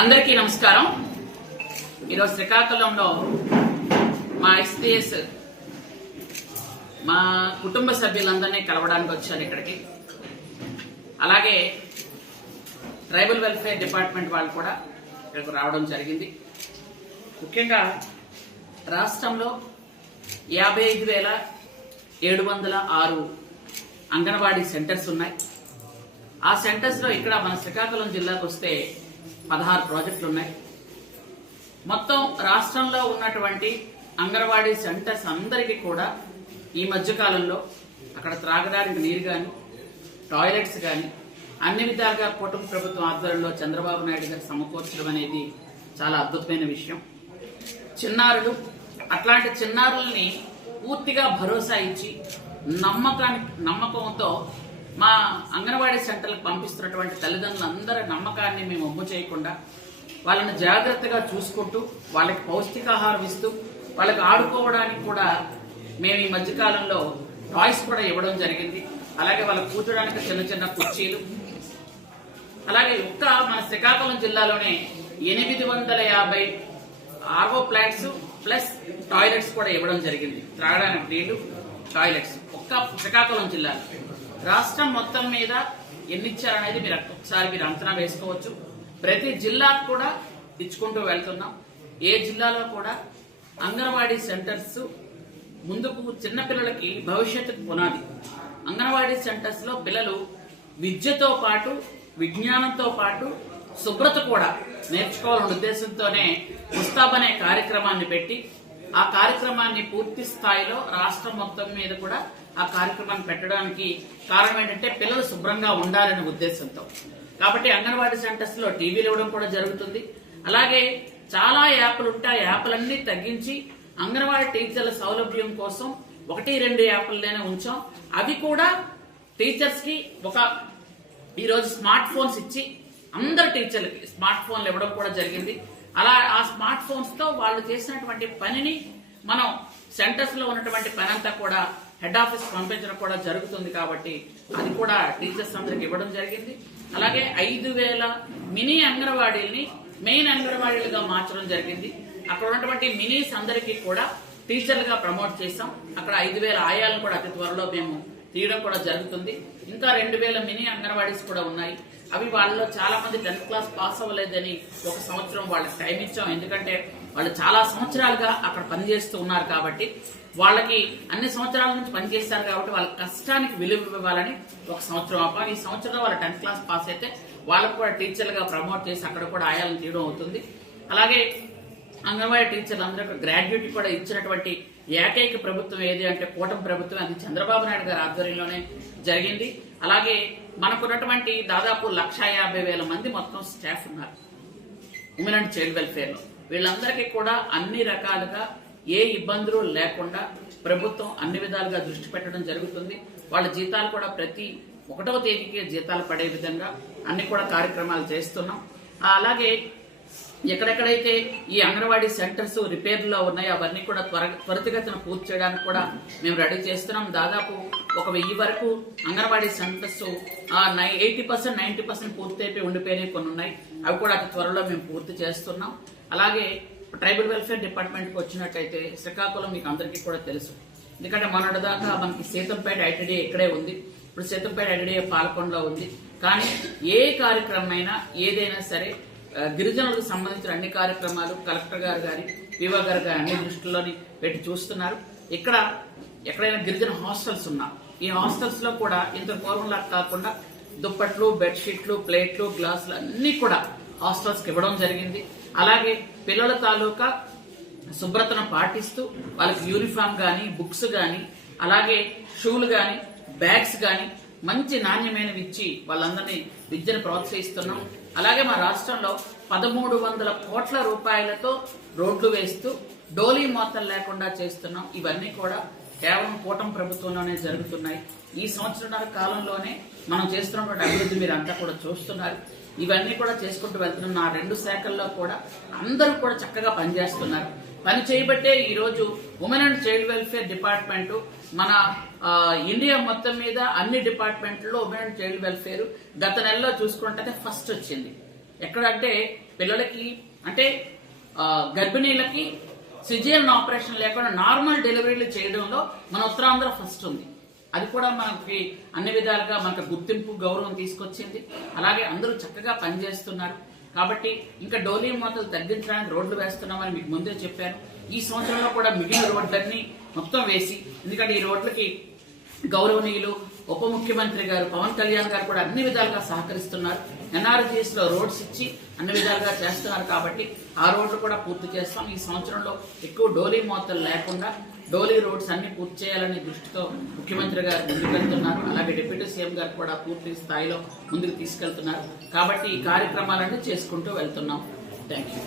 అందరికీ నమస్కారం. ఈరోజు శ్రీకాకుళంలో మా ఎస్టీఎస్ మా కుటుంబ సభ్యులందరినీ కలవడానికి వచ్చాను ఇక్కడికి. అలాగే ట్రైబల్ వెల్ఫేర్ డిపార్ట్మెంట్ వాళ్ళు కూడా ఇక్కడికి రావడం జరిగింది. ముఖ్యంగా రాష్ట్రంలో 55,706 అంగన్వాడీ సెంటర్స్ ఉన్నాయి. ఆ సెంటర్స్లో ఇక్కడ మన శ్రీకాకుళం జిల్లాకు వస్తే 16 ప్రాజెక్టులు ఉన్నాయి. మొత్తం రాష్ట్రంలో ఉన్నటువంటి అంగన్వాడీ సెంటర్స్ అందరికీ కూడా ఈ మధ్యకాలంలో అక్కడ త్రాగడానికి నీరు కానీ టాయిలెట్స్ కానీ అన్ని విధాలుగా కుటుంబ ప్రభుత్వం ఆధ్వర్యంలో చంద్రబాబు నాయుడు గారు సమకూర్చడం అనేది చాలా అద్భుతమైన విషయం. చిన్నారులు అట్లాంటి చిన్నారుల్ని పూర్తిగా భరోసా ఇచ్చి నమ్మకంతో మా అంగన్వాడీ సెంటర్లకు పంపిస్తున్నటువంటి తల్లిదండ్రులందరి నమ్మకాన్ని మేము ఒమ్ము చేయకుండా వాళ్ళని జాగ్రత్తగా చూసుకుంటూ వాళ్ళకి పౌష్టికాహారం ఇస్తూ వాళ్ళకి ఆడుకోవడానికి కూడా మేము ఈ మధ్యకాలంలో టాయ్స్ కూడా ఇవ్వడం జరిగింది. అలాగే వాళ్ళకి కూర్చోడానికి చిన్న చిన్న కుర్చీలు, అలాగే మన శ్రీకాకుళం జిల్లాలోనే 850 ఆర్వో ప్లాంట్స్ ప్లస్ టాయిలెట్స్ కూడా ఇవ్వడం జరిగింది. త్రాగడానికి నీళ్లు, టాయిలెట్స్ శ్రీకాకుళం జిల్లాలో. రాష్ట్రం మొత్తం మీద ఎన్ని ఇచ్చారనేది మీరు అంచనా వేసుకోవచ్చు. ప్రతి జిల్లాకు కూడా ఇచ్చుకుంటూ వెళ్తున్నాం. ఏ జిల్లాలో కూడా అంగన్వాడీ సెంటర్స్ ముందుకు చిన్నపిల్లలకి భవిష్యత్తుకు పునాది. అంగన్వాడీ సెంటర్స్ లో పిల్లలు విద్యతో పాటు విజ్ఞానంతో పాటు శుభ్రత కూడా నేర్చుకోవాలనే ఉద్దేశంతోనే ముస్తాబ్ అనే కార్యక్రమాన్ని పెట్టి ఆ కార్యక్రమాన్ని పూర్తి స్థాయిలో రాష్ట్రం మొత్తం మీద కూడా ఆ కార్యక్రమాన్ని పెట్టడానికి కారణం ఏంటంటే పిల్లలు శుభ్రంగా ఉండాలనే ఉద్దేశంతో. కాబట్టి అంగన్వాడీ సెంటర్స్ లో టీవీలు ఇవ్వడం కూడా జరుగుతుంది. అలాగే చాలా యాప్లు ఉంటాయి. యాప్లన్నీ తగ్గించి అంగన్వాడీ టీచర్ల సౌలభ్యం కోసం 1-2 యాప్లనే ఉంచాం. అవి కూడా టీచర్స్ కి ఈరోజు స్మార్ట్ ఫోన్స్ ఇచ్చి అందరు టీచర్లకి స్మార్ట్ ఫోన్లు ఇవ్వడం కూడా జరిగింది. అలా ఆ స్మార్ట్ ఫోన్స్ తో వాళ్ళు చేసినటువంటి పనిని మనం సెంటర్స్ లో ఉన్నటువంటి పని అంతా కూడా హెడ్ ఆఫీస్ పంపించడం కూడా జరుగుతుంది. కాబట్టి అది కూడా టీచర్స్ అందరికి ఇవ్వడం జరిగింది. అలాగే 5,000 మినీ అంగన్వాడీల్ని మెయిన్ అంగన్వాడీలుగా మార్చడం జరిగింది. అక్కడ ఉన్నటువంటి మినీస్ అందరికీ కూడా టీచర్లుగా ప్రమోట్ చేశాం. అక్కడ 5,000 ఆయాలను కూడా అతి త్వరలో మేము తీయడం కూడా జరుగుతుంది. ఇంకా 2,000 మినీ అంగన్వాడీస్ కూడా ఉన్నాయి. అవి వాళ్ళలో చాలా మంది 10th క్లాస్ పాస్ అవ్వలేదని 1 సంవత్సరం వాళ్ళకి టైం ఇచ్చాం. ఎందుకంటే వాళ్ళు చాలా సంవత్సరాలుగా అక్కడ పనిచేస్తూ ఉన్నారు కాబట్టి, వాళ్ళకి అన్ని సంవత్సరాల నుంచి పనిచేస్తారు కాబట్టి వాళ్ళ కష్టానికి విలువ ఇవ్వాలని 1 సంవత్సరం ఆపాలి. ఈ సంవత్సరంలో వాళ్ళ 10th క్లాస్ పాస్ అయితే వాళ్ళకు కూడా టీచర్లుగా ప్రమోట్ చేసి అక్కడ కూడా ఆయాలను తీయడం అవుతుంది. అలాగే అంగన్వాడీ టీచర్లు అందరూ గ్రాడ్యుయేట్ కూడా ఇచ్చినటువంటి ఏకైక ప్రభుత్వం ఏది అంటే కూటమి ప్రభుత్వం. అది చంద్రబాబు నాయుడు గారి ఆధ్వర్యంలోనే జరిగింది. అలాగే మనకున్నటువంటి దాదాపు 1,50,000 మంది మొత్తం స్టాఫ్ ఉన్నారు ఉమెన్ అండ్ చైల్డ్ వెల్ఫేర్ లో. వీళ్ళందరికీ కూడా అన్ని రకాలుగా ఏ ఇబ్బందులు లేకుండా ప్రభుత్వం అన్ని విధాలుగా దృష్టి పెట్టడం జరుగుతుంది. వాళ్ళ జీతాలు కూడా ప్రతి 1వ తేదీకి జీతాలు పడే విధంగా అన్ని కూడా కార్యక్రమాలు చేస్తున్నాం. అలాగే ఎక్కడెక్కడైతే ఈ అంగన్వాడీ సెంటర్స్ రిపేర్లో ఉన్నాయో అవన్నీ కూడా త్వరితగతిన పూర్తి చేయడానికి కూడా మేము రెడీ చేస్తున్నాం. దాదాపు 1,000 వరకు అంగన్వాడీ సెంటర్స్ 80%, 90% పూర్తి అయిపోయి ఉండిపోయినాయి కొన్ని ఉన్నాయి. అవి కూడా అతి త్వరలో మేము పూర్తి చేస్తున్నాం. అలాగే ట్రైబల్ వెల్ఫేర్ డిపార్ట్మెంట్కి వచ్చినట్టయితే శ్రీకాకుళం మీకు అందరికీ కూడా తెలుసు. ఎందుకంటే మొన్నటిదాకా మనకి సీతంపేట ఐటీడీఏ ఇక్కడే ఉంది. ఇప్పుడు సీతంపేట ఐటీడీఏ పాలకొండలో ఉంది. కానీ ఏ కార్యక్రమం అయినా ఏదైనా సరే గిరిజనులకు సంబంధించిన అన్ని కార్యక్రమాలు కలెక్టర్ గారు గాని వివో గారు గాని అన్ని దృష్టిలోని పెట్టి చూస్తున్నారు. ఇక్కడ ఎక్కడైనా గిరిజన హాస్టల్స్ ఉన్నా ఈ హాస్టల్స్ లో కూడా ఇంత పూర్వంలా కాకుండా దుప్పట్లు, బెడ్షీట్లు, ప్లేట్లు, గ్లాసులు అన్ని కూడా హాస్టల్స్ కి ఇవ్వడం జరిగింది. అలాగే పిల్లల తాలూకా శుభ్రతను పాటిస్తూ వాళ్ళకి యూనిఫామ్ గాని, బుక్స్ గాని, అలాగే షూలు గాని, బ్యాగ్స్ గాని మంచి నాణ్యమైనవి ఇచ్చి వాళ్ళందరినీ విద్యను ప్రోత్సహిస్తున్నాం. అలాగే మా రాష్ట్రంలో 1,300 కోట్ల రూపాయలతో రోడ్లు వేస్తూ డోలీ మోతలు లేకుండా చేస్తున్నాం. ఇవన్నీ కూడా కేవలం కూటమి ప్రభుత్వంలోనే జరుగుతున్నాయి. ఈ సంవత్సరాల కాలంలోనే మనం చేస్తున్నటువంటి అభివృద్ధి మీరు అంతా కూడా చూస్తున్నారు. ఇవన్నీ కూడా చేసుకుంటూ వెళ్తున్నాం. నా 2 శాఖల్లో కూడా అందరూ కూడా చక్కగా పనిచేస్తున్నారు. పని చేయబట్టే ఈ రోజు women and child welfare department మన ఇండియా మొత్తం మీద అన్ని డిపార్ట్మెంట్లో ఉమెన్ అండ్ చైల్డ్ వెల్ఫేర్ గత నెలలో చూసుకుంటే ఫస్ట్ వచ్చింది. ఎక్కడంటే పిల్లలకి అంటే గర్భిణీలకి సిజేరియన్ ఆపరేషన్ లేకుండా నార్మల్ డెలివరీలు చేయడంలో మన ఉత్తరాంధ్ర ఫస్ట్ ఉంది. అది కూడా మనకి అన్ని విధాలుగా మనకు గుర్తింపు గౌరవం తీసుకొచ్చింది. అలాగే అందరూ చక్కగా పనిచేస్తున్నారు. కాబట్టి ఇంకా డోలీ మూతలు తగ్గించడానికి రోడ్లు వేస్తున్నామని మీకు ముందే చెప్పాను. ఈ సంవత్సరంలో కూడా మిగిలిన రోడ్లన్నీ మొత్తం వేసి, ఎందుకంటే ఈ రోడ్లకి గౌరవనీయులు ఉప ముఖ్యమంత్రి గారు పవన్ కళ్యాణ్ గారు కూడా అన్ని విధాలుగా సహకరిస్తున్నారు. ఎన్ఆర్జీఎస్ లో రోడ్స్ ఇచ్చి అన్ని విధాలుగా చేస్తున్నారు. కాబట్టి ఆ రోడ్లు కూడా పూర్తి చేస్తాం. ఈ సంవత్సరంలో ఎక్కువ డోలీ మోతలు లేకుండా డోలీ రోడ్స్ అన్ని పూర్తి చేయాలనే దృష్టితో ముఖ్యమంత్రి గారు ముందుకెళ్తున్నారు. అలాగే డిప్యూటీ సీఎం గారు కూడా పూర్తి స్థాయిలో ముందుకు తీసుకెళ్తున్నారు. కాబట్టి ఈ కార్యక్రమాలన్నీ చేసుకుంటూ వెళ్తున్నాం. Thank you.